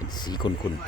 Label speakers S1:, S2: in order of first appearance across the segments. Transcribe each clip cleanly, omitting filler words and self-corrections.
S1: เป็นสีขุ่น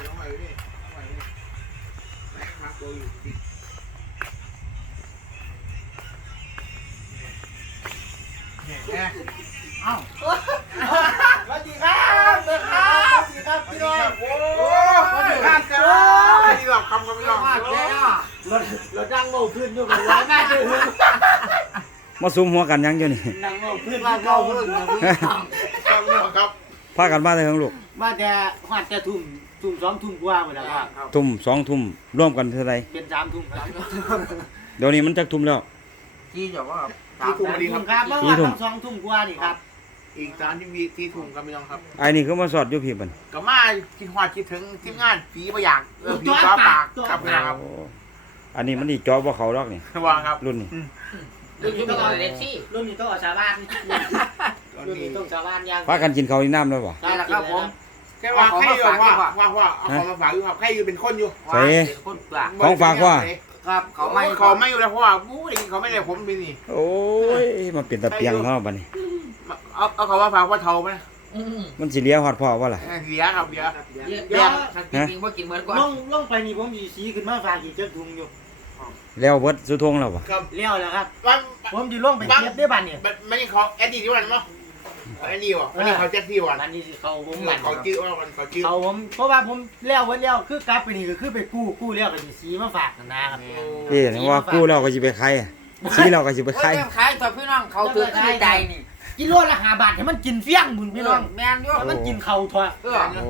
S2: เอ้าสวัสดีครับสวัสดีครับสวัสดีครับพี่น้องโอ้สวัสดีครับจ้าพี่หลอกคำกันพี่หลอกเราดังโง่ขึ้นอยู่กับเราแม่จืด
S1: ๆมาซุมหัวกันยังอยู่นี่
S2: ดังโง่ขึ้นมาเก่าขึ้นครับ
S1: พากันมาได้ทั้งลูก
S2: มาแต่หอดแต่ทุ่ม2 ทุ่มกว่าหมดแล้วครับ
S1: ทุ่ม2 ทุ่มร่วมกันเท่าไร
S2: เป็น3 ทุ่มครับ
S1: เดี๋ยวนี้มันจักทุ่มแล้ว
S3: ที่จะว่า
S2: 3 ทุ่มดีครับเมื่อวาน2 ทุ่มกว่านี่ครับ
S3: อีก3ที่มีที่ถุงกันไม่ต้องครับ
S1: ไอ้นี่คือมาสอดอยู่พี่บัน
S3: ก็มาคิดฮอดคิดถึงทีมงานผีประหยัดผีจ้าปากครับนะครับ
S1: โอ้อันนี้มันดีจอบ่เขาดอกนี่
S3: วางครับ
S1: รุ่นนี้
S2: รุ่นนี้ต้องเอาเล็กซี่รุ่นนี้ต้องเอาชาวบ้านรุ่นนี้ต้องชาวบ้านยัง
S1: พากันกินข้าวในน้ำแล้วบ่
S2: ได้แล้วครับผม
S3: แค่ว่าใครอยู่ว่าเอาของมาฝากอยู่ครับใครอยู่เป็นคนอยู่
S1: ใส่
S3: คนปลา
S1: ของฝากว่า
S3: ครับเขาไม่อยู่แล้วเพราะว่าผู้ใดเขาไม่ได้ผมเป็นนี่
S1: โอ้ยมาเป็นตะเปียงเฮาบัดนี้
S3: เอาเขาว่าฝากว่าเท่าไหม
S1: มันสิเลี้ยฮอดพ่อบ่ล่ะ
S3: เหลียครับเหลีย
S2: เดี๋ยว
S3: จริงว่ากินเหมือนกว่า
S2: ลงไปนี่ผมมีสีขึ้นมาฝากอีกเจ้าถุงอยู่
S1: แล้วเบิดสุทงแล้วบ่
S3: ครับ
S2: เลี้ยวแล้วครับ
S3: วัน
S2: ผมจะลงไปเก็บได้บันเนี่ย
S3: ไม่ใช่เขาแอดดี้ที่วันมั้งแอดดี้วะไม่ใช่เขาแจ็คที่วัน
S2: บันนี้เขาผมบัน
S3: เขาจื้อว่ามันเขาจื้อ
S2: เขาผมเพราะว่าผมเลี้ยววันเลี้ยวคือกลับไปนี่ก็คือไปกู้เลี้ยวกับสีมาฝากนะครับ
S1: เอ๊ะนึกว่ากู้แล้วก็สิไปขายอะสิเราก็สิไปขาย
S3: ขายต่อพี่น้องเขาถือที่ใจนี่
S2: กิโลละ5 บาทให้มันกินเฟี้ยงบุญพี่น้อง
S3: แมนด้วย
S2: ให้มันกินเข่าทอด
S3: เออ
S1: โอ้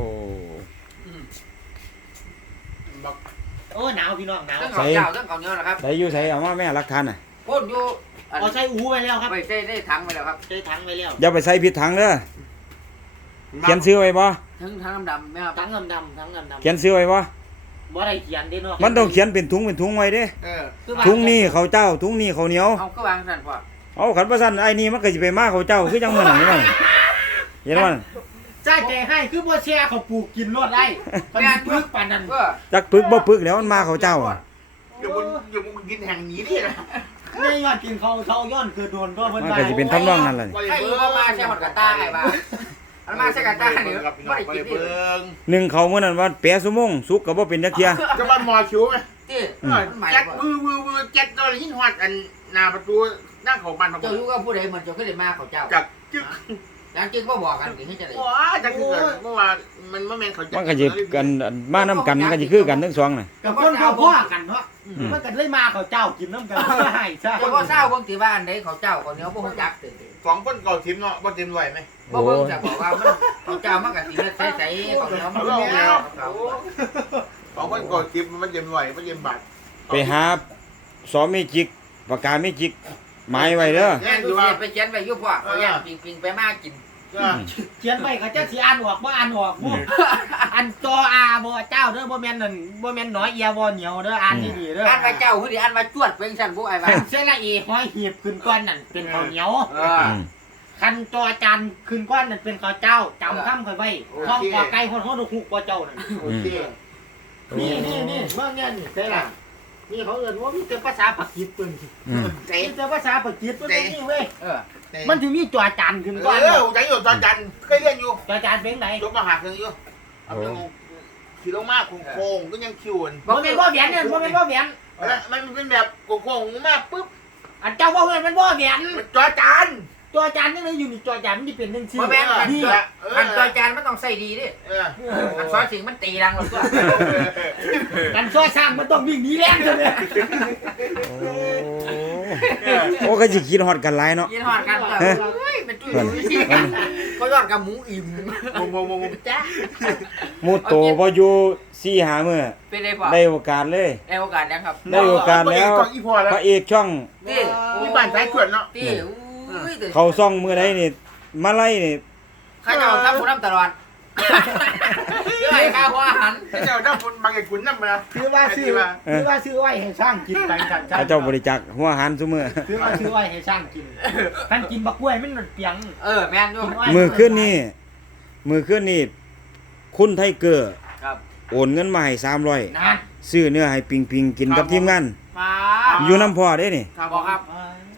S2: โอ้หนาวพี่น้องหนาว
S3: เรื่องเขาเจ้าเรื่องเขาเนื้อนะครับ
S1: ใส่อยู่ใส่เอามาแม่หลักฐานน่ะ
S3: พ่นอยู่
S2: เอาใส่อูไปแล้วครับ
S3: ไปได้ถังไปแล้วครับ
S2: ใส่ถังไปแล้ว
S1: อย่าไปใส่ผิดถังเด้อเขียนซื้อไว้บ่
S3: ทั้งดำไหมครับ
S2: ถังดำถังดำ
S1: เขียนซื้อไว้บ่
S2: บ่ได้เขียนเด้เนาะ
S1: มันต้องเขียนเป็นถุงไว้เด้
S3: เออ
S1: ถุงนี้ข้าวเจ้าถุงนี้ข้าวเหนียว
S3: เอาก็วางสั่นพ่อ
S1: เอาขันประสันไอ้นี่มันก็สิไปมาข้าวเจ้าคือจังมื้อนั้นนี่มันเห็นบ่
S2: ใจใจให้คือบ่แช่เขาปลูกกินรวดได้มันพึกปานนั้น
S3: ก็
S1: จักปึกบ่ปึกแล้วมันมาข้าวเจ้าอ่ะ
S3: อยู่บนกินแห่งนี้นี่นะ
S2: นี่ย้อนกินเขาย้อนคือโดนก็เพิ่น
S1: มันก็สิเป็นทำนองนั้นล่ะนี่
S3: ไอ้เบอร์มาใช่หอดกระต้าไงบ้าอันมาใช่กระต้าเนี่ยไม่ได้กินนี่
S1: หนึ่งเขาวมื้อนั้นว่าแปะซุโมงสุกก็บ่เป็นจักเที่ย
S3: จะมาหมอคิวไหมแจ็ควือแจ็คตอนนี้หอดอันหน้าประตูนั่งเขาบ้านเขา
S4: เจ้าอยู่กับผู้ใดเหมือนเจ้าก็ได้มาเขาเจ้า
S3: จากจึ๊ก
S4: หลังจึงบ่บอกกันถึงให้จะได้
S3: ว้าจากคือเมื่อวานมันเมื่อแมนเขา
S1: มันก็สิกันมานํกันมันก็สิคือกันทั้งสองน่ะ
S2: กับคนเขาพ่อกันเนาะมันก็เลยมาเขาเจ้ากินน้ำกันให้ใช่
S4: เจ้าบ่เศร้าเบิ่งที่บ้านใดเขาเจ้าเขาเหนียวบ่ฮู้จักตื่น
S3: 2 คนก่อทีมเนาะบ่ทีมรวยไหม
S4: บ่เบิ่งจะบอกว่ามันเขาเจ้ามันก็สิใส่เขาเหนียวมัน
S3: เอา
S4: บ่
S3: แล้
S4: แล้ว ว
S3: 2 คนก่อทีมมันทีมรวยมันทีมบาท
S1: ไปหาสอมีจิกปากกามีจิกหมายไว้เด้อ
S4: แม่นดูสิไปเขียนไว้อยู่พ่อเขาย่างปิงไปมากิน
S2: เขียนไปเขาจะสิอ่านออกบ่อ่านออกบ่อันตออาบ่เจ้าเด้อบ่แม่นนั่นบ่แม่นน้อยเอียบ่เหนียวเด้ออ่านดีๆเด้อ
S4: อันว่าเจ้าคือดิอันว่าจวดเป็นซั่นบ่ไอ้ว่า
S2: คันเสละเอห้อยหีบขึ้นก้อนนั่นเป็นข้าวเหนียว
S4: เออ
S2: คันจอจานขึ้นก้อนนั่นเป็นข้าวเจ้าจำคำค่อยไว้ท้องกอไก่คนเฮาดูฮู้บ่เจ้านั่น
S3: โอเค
S2: นี่เบิ่งเนี่ยนี่เด้ล่ะนี่เขาเอิ้นว่ามีแต่ภาษาปากีสเพิ่น
S3: เจ๊
S2: มีแต่ภาษาปากีสเพิ่นนี่เว้ย
S4: เออ
S2: มันสิมีจอจานขึ้นก้อน
S3: ใจอยู่ตอนจันเคยเรียนอยู่
S2: จอจานเป็นได
S3: ยกมาหาเครื่องอยู่เอาไปขี่ลงมาโค้งก็ยังคิวอัน
S2: บ่แม่นบ่แหวนเนี่ยบ่แม่นบ่แหวน
S3: มันเป็นแบบโค้งมาปุ๊บ
S2: อันเจ้าว่ามันบ่แหวน
S3: มันจอจาน
S2: จอจานนี่เลยอยู่นี่จอจานมันสิเป็นจังซี่
S4: บ่แม่นกัน
S2: นี่
S4: อันตัวจานมันต้องใส่ดีดิ
S3: เออ
S4: อันซอยสิงมันตีรังแล้วตัว
S2: กันซอยสร้างมันต้องวิ่งหนีแรงเลย
S1: โอ้ก็สิคิดฮอดกันหลายเนาะ
S4: กินฮอดกันตัวเฮ้ยเป็นตุ้ยเขายอดกับหมูอิ่ม
S3: งงจ้า
S1: หมู่โตบ่อยู่4-5มื้อ
S4: เป็นไงพ่อ
S1: ได้โอกาสเลย
S4: ได้โอกาสยังครับ
S1: ได้โอกาสแล้วพระเอกช่อง
S4: นี่
S3: มีบ้านสายขวดเนาะ
S4: ที่
S1: เขาซ่องมื้อใดนี่มาไล่นี่
S4: ข้าเจ้าทำผู้นำตลอดเรื่องไอ้ข้าวอาหาร
S3: เจ้าคนบางอย่างคุณนั่นมา
S2: ซื้อว่าซื้อไว้ให้สร้างกินไปกัน
S1: พระเจ้าบริจาคหัวอาหารซุมื้อ
S2: ซื้อไว้ให้สร้างกินท่านกินบักกล้วยมันเปียง
S4: แม่นด้วย
S1: มื้อคืนนี้คุณไทเกอร์
S4: ครับ
S1: โอนเงินมาให้
S2: นั่น
S1: 300ซื้อเนื้อให้ปิงกินกับทีมงาน
S4: มา
S1: อยู่น้ำพ่อเด้นี่
S4: ครับบอกครับ
S2: เขา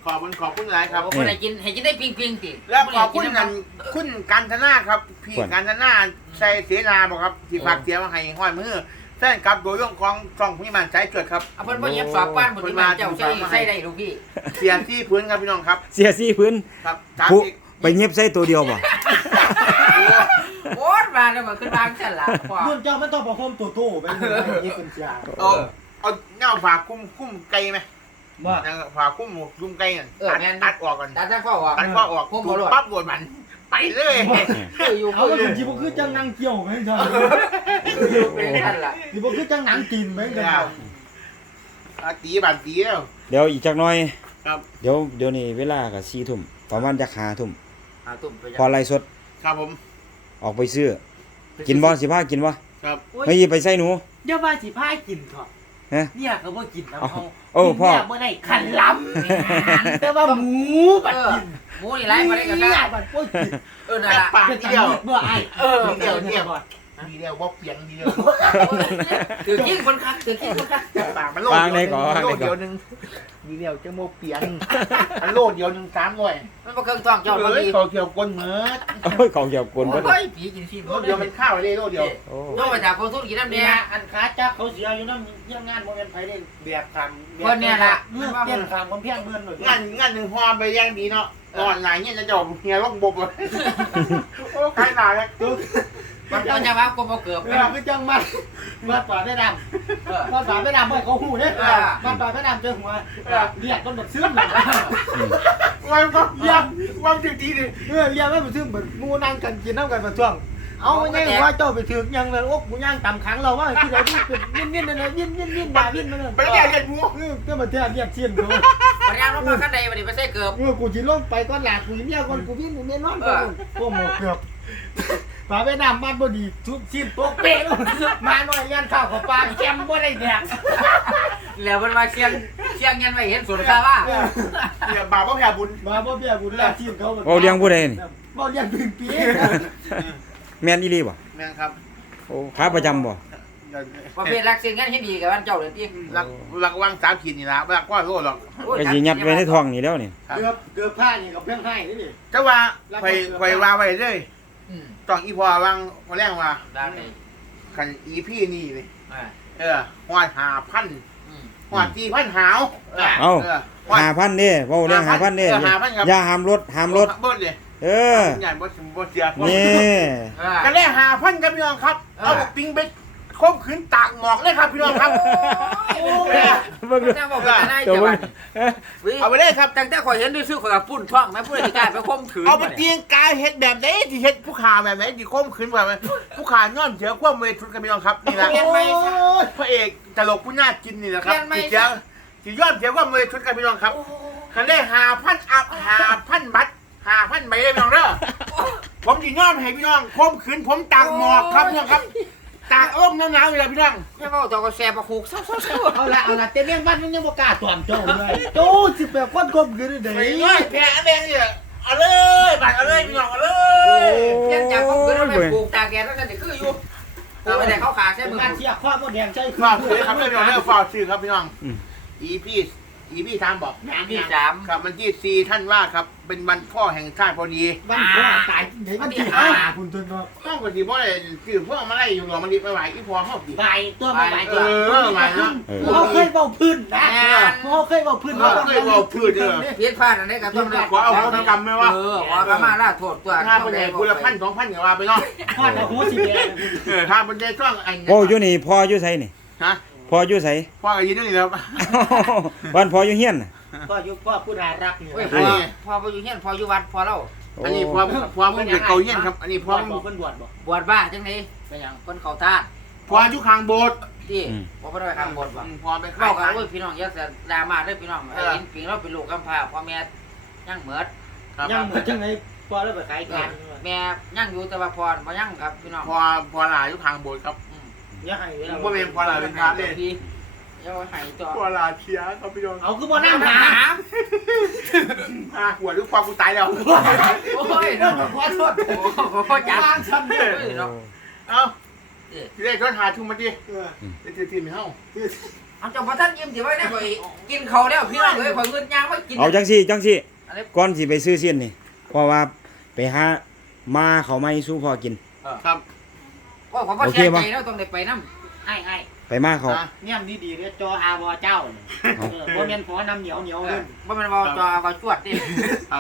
S3: ขอบคุณหลายครับ
S4: คนไหนกินให้กินได้ปิงติ
S3: แล้วขอบคุณกันคุณกันธนาครับพี่กันธนาใส่เสนาบอกครับที่ฝากเสียมาให้ห้อยมือแฟนครับโดยเรื่องของช่องพี่มันใช้จดครับ
S4: เอาเพิ่นบ่เย็บฝากบ้านบ่ที่มาเจ้าใส่ได้ลูกพี่
S3: เสียที่พื้นครับพี่น้องครับ
S1: เสียซี่พื้น
S3: ครับถาม
S1: ผู้
S3: อีก
S1: ไปเย็บใส่ตัวเดียวบ่
S4: โอ๊ตมาแล้วมันขึ้นบางซั่นล่ะพ่อ
S2: รุ่นเจ้ามันต้องประคมตัวโตไปนี่เป็นเสีย
S3: เอาเงาฝากคุ้มไก่ไหม
S2: ว่า
S3: ฝากคุ้มไก่กันตัดออกกัน
S4: ตัดข้อออก
S3: ตัดข้อออกปั๊บโดนมันไปเลย
S4: อยู่
S2: เอาแล้วสิบ่คือจังนางเกี่ยวแม่นจ้ะ
S4: เป็นซั่นล่ะ
S2: สิบ่คือจังหนังกินแม่นจ้ะ
S3: ตีบันตีแล้ว
S1: เดี๋ยวอีกจักหน่อย
S3: ครับ
S1: เดี๋ยวนี้เวลาก็4 ทุ่มประมาณจัก5 ทุ่ม
S4: หาตุ่มไป
S1: พอไล่สด
S3: ครับผม
S1: ออกไปซื้อ กินบ่สิพากินบ่
S3: ครับ
S1: ไม่ไปใส่หนู
S2: อย่าว่าสิพากินเถอะ
S1: ฮะ
S2: เนี่ยก็บ่กินน้ำเฮา
S1: โอ้พ่อ
S2: เนี่ยบ่ได้ขันล้ำแต่ว่าหมูบัดกิน
S4: หมูนี่ไล่มาได้ก็
S2: เนี่
S4: ได้
S2: ยบัดบ่กิน
S4: นั่นล่ะ
S3: ปาก
S2: เป็น
S3: เดียว
S2: เมื่อไอ้
S3: เดียวดีเดียวว่าเปลี่ยนดีเดียว
S4: ถือกิ้งคนคักถือกิ้งคนคัก
S3: ปากมันโลดเดียวนึงดีเดียวจะโมเปลี่ยนมันโลดเดียวนึง300
S4: มันบ่เครื่องต้องเจ้าบ่
S3: เฮ้ย
S4: ดี
S3: เขาเกี่ยวก้นเหมือด
S1: โอ้ยเขาเกี่ยวกวนบ่ได้
S4: โอ้ยผีกินสิ
S3: โลดเดียวมันข้าวเลยโลดเดียว
S1: โอ้
S4: ต้องไปจากคนทุนกินน้ำ
S2: เนี่
S4: เนี่ย ย
S2: อันขาจับเขาเสียอยู่นำยังงานบ่แม่นไผได้แบบคำ
S4: เพิ่นเนี่ยล่ะ
S2: เปลี่ยนคำคนเพียงเพิ่นเลย
S3: งานหนึ่งพอไปแย่งดีเนาะนอนไหนเนี่ยจะจบเฮียลงบกเลยโอ้ใครหนาเลย
S4: มันต้องจะว่ากลมเอาเกือบ
S2: เวลาคือจังมาป่าได้ดำมาป่าได้ดำให้เขาหูเนี่ยมาป่าได้ดำเจอหัวเรียกมันแบบซึ้งเลย
S3: วันก็ยังวันถึงทีนึง
S2: เรียกมันแบบซึ้งเหมือนมูนั่งกันกินน้ำกันมาช่วงเอาไม่ไงว่าเจ้าไปถึงยังเลยโอ๊กมูย่างต่ำขังเราว่าคือเราที่เป็นวิ่นเลยวิ่นด่าวิ่นมาเลย
S3: ไปแย่งกันงู
S2: ก็มาเที่ยวเรียกเชียนเขา
S4: พยายามลงมาขั้นใดวันนี้ไปใส่เกือบ
S2: กูจีลงไปก้อนหลากกูเมียก้อนกูวิ่งเมียนอนก้อนพวกหมกเกือบป่าไปน้ำบ้านบ่ดีทุบชิ้นโต๊ะเป๊ะมาหน่อยยันข้าวกับปลาแกมบ่ได้แดก
S4: แล้วมันมาเชียงเงินไว้เห็นสวนซาว่า
S3: เนี่ยบาปพ่อแผ่บุญ
S2: มาบ่เบี้ยบุญแล้วชิ้นเขา
S1: เว้าเลี้ยงผู้ใดนี่
S2: บ่เลี้ยงถึงปี
S1: แม่นอีหลีบ่
S3: แม่ครับ
S1: โอ้ขาประจำบ่
S4: ประเภทรักสิ่งนั้นให้ดีกับวันเจ้าเลยพี่
S3: รักว่าง3 ขีดนี่ละรักว่าโลดหรอก
S1: ก็สิยัดไว้ในท้องนี่แล้วนี่
S2: เกือบผ้านี่กับเพียงให้นี่
S3: แต่ว่าไฟว่าไว้เลยต้องอีพอวางมาแรงว่า
S4: ได้เลย
S3: คันอีพี่นี่เลยหอด5,000หอด4,000หาว
S1: 5,000เด้เว้าเรื่อง5,000เด้
S3: 5,000ครับ
S1: อย่าห้ามรถเออ
S3: ใหญ่บ่เสีย
S1: นี่
S3: ก็ได้5,000ครับพี่น้องครับเอาปิงไปคมขืนตากหมอกเลยครับพี่น้องครับ
S1: เบิ่งดู
S4: จะบอกว่าได้
S1: ตัว
S4: จะ
S1: เบิ่
S4: วั
S1: ง
S4: น
S3: เอาไปเลยครับ
S4: ตั้งแต่ข่อยเห็นด้วยซื้อข่อยกับปุ่นช่องแม่ผู้ใดที่กล้าไปข่มขืน
S3: เอาไปเตียงกายเฮ็ดแบบไหนที่เฮ็ดผู้ขาแบบไหนที่คมขืนแบบไหนผู้ขาย้อนเสือความเวทุนกันพี่น้องครับนี่แหละ พระเอกตลกผู้น่ากินนี่นะครับที่ยอดเสียว่ามือชุดกันพี่น้องครับคันได้5,000อัพ5,000 บัตร5,000 ใบเลยพี่น้องเด้อผมจียอดให้พี่น้องคมขืนผมตากหมอกครับพี่น้องครับตากอ้มหนาวๆเลยพี่น้อง
S4: แม่เว้าตัวก็แซ่บคูกเศร้า
S2: เอาละเต้นเลี้ยงบ้านมันยังบ่กล้าตอนเจ้าเลยโจ้สิแบบคนกบกินได้
S3: ไอ้น้อยแพ้แดงเนี่ยเอาเลยบัตรเอาเลยพี่น้องเอาเลย
S4: ๆยังจากข่มขืนแล้วแม่ปลูกตาแกแล้วนั่นคืออยู่ไม่ได้เข้าขาใช่มึง
S2: งานเสียข้อบ่แดงใช่
S3: ฝากซื้อครับพี่น้องเด้อฝากซื้อครับพี่น้อง EP 3บอก
S4: ที่3
S3: ครับวันที่4ท่านว่าครับเป็นวันพ่อแห่งชาติพอดี
S2: วันพ่อตายเดี๋ยวมันที่5คุณตัวเนาะ
S3: ต้องกดดีเพราะอะไรคือพวกมาไล่อยู่หรอมันดีไปไหวอีพอเข้าดี
S2: ใบตัวไม่ใบตัว
S3: ใบเนาะ
S2: เขาเคยเว้าพื้นนะเขาเคยเว้าพื้น
S3: เคยบอกพืชเด้อ
S4: เพี้ยนพลาดอันนี้ก็ต้องได้
S3: ขอเอาเขากรรมไหมวะ
S4: ขอกรรมาล่าโทษตัว
S3: ถ้าเป็นไงบุรพันธ์2,000กับว่าไปเนาะ
S2: พอดหัวสิแดง
S3: ถ้าเป็นไงช่วงไอ้
S1: โอ้อยู่นี่พ่ออยู่ไสนี่
S3: ฮะ
S1: พ่ออยู่ไส
S3: พ่อก็ยืนนี่ครับ
S1: วันพ่ออยู่เฮียนน่ะ
S2: พ่ออยู่พ่อผู้น่ารักนี่
S4: เฮ้ยพออยู่เฮียนพออยู่วัดพอเล่า
S3: อันนี้พ่อมึงเป็นเกาเฮียนครับอันนี้พ่อมึง
S2: เพิ่นบวชบ่
S4: บวชบ้าจังนี้เป็นอย่างคนเขาท่า
S3: พ่ออยู่ข้างโบสถ์
S4: ที่พ่อไปทางบวชบ่
S3: พ่อไป
S4: เล่า
S3: ขาย
S4: กันว่าพี่น้องยักษ์ดราม่าด้วยพี่น้องไอ้ยินปิงเราเป็นลูกกำพร้าพ่อแม่ย่างเหมือด
S2: ยังเหมือนจังไงพอแล้วไปขายกัน
S4: แม่ย่างอยู่แต่ว่าพรบ่ย่างครับพี่น้อง
S3: พ่อหลานอยู่ข้างโบสถ์ครับ
S2: อย่าให้เวลา
S3: บ่เป็นพ่อหลานเป็นพระเลย
S4: พี่อย่าหายตัว
S3: พ่อหลานเชียร์ครับพี่น้อง
S2: เอาคือบ่นั่งหา
S3: หัวลูกความกูตายแล้ว
S4: โอ้ย
S2: ขอโทษ
S4: พ่อจับ
S2: วางชั้นเนี่ย
S3: เอ้าที่ได้ต้นหาทุ่มมาดิเดี๋ยวทีมเฮา
S4: เอาจังบ่ทันยิ้มสิไว้นะข่อยกินข้าวแล้วพี่น้องเอ้ยข่อยเงินยางไม่กิน
S1: เอาจังซี่ก่อนสิไปซื้อเส้นนี่เพราะว่าไปหามาเขาไม่สู้พอกิน
S3: ครับ
S4: ว่าผมว่าเสียใจแล้วต้องได้ไปนำไอ้
S1: ไปมาเขา
S2: เนี่ยดีๆเนี่ยจออาบอเจ้าบ่แม่นขอน้ำเหนียวเลย
S4: บ่แม่นว่าจอว่าจวดดิ
S3: ครับ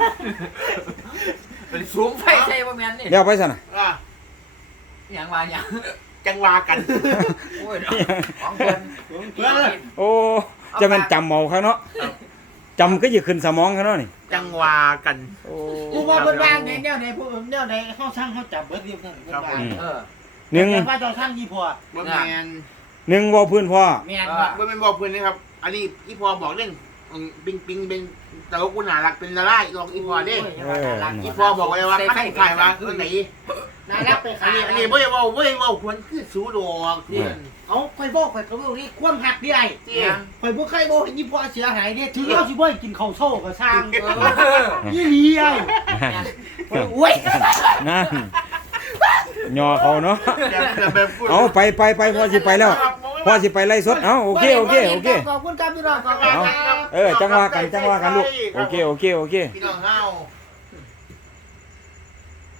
S4: เป็นสูงไฟใช่บ่แม่นนี่
S1: เดี๋ยวไปซะน่ะ
S3: ว่า
S4: หยังว่าหยัง
S3: จังหวากัน
S4: โอ้ยของเพิ่น
S1: โอ้จะมันจำเมาเขาเนาะจำก็จะขึ้นสมองเขาเนาะนี่
S3: จังหวากัน
S1: โอ้
S2: กูว่าเพิ่นว่างในแนวใดผู้แนวใดเฮาช่างเฮาจับเบิดเดียวกันเพิ่นว่า
S4: เออ
S1: หนึ่ง
S2: แต่ว่าเจ้าช่างยี่ปัว
S3: บ่แม่น
S1: หนึ่งว่าพื้นพ่อ
S2: แม่น
S3: บ่แม่นบอกเพิ่นนะครับ อันนี้อีพอบอกเรื่องปิงเป็นตลกกุน่ารักเป็นดาราลองอีพอเด้อีพอบอกไว้ว่าขั้นถ่ายว่าเรื่องไหน
S2: น่ารักไป
S3: อั
S2: ขาน ย
S3: นี้บ่ได้เว้าควรคือสูดอกเด้อ
S2: เอาข่อยบอกข่อยก็บอกนี่ความหักดิไอ้
S3: เตี้ย
S2: ข่อยบ่เคยบอกให้ยี่ปัวเสียหายเด้ถึงเราสิบ่ให้กินข้าวโซ่ก็สร้าง
S4: เออ
S2: ยี่หลีไอ้โอ้ย
S1: นั่นย่อเขาเนาะ
S3: แบบ
S1: เอาไปพอสิไปแล้วพอสิไปไล่สดเอาโอเค
S2: ขอบคุณครับพี่น้องขอบคุณครับ
S1: จังหวะกันลูกโอเค
S3: พี่น้องเฮา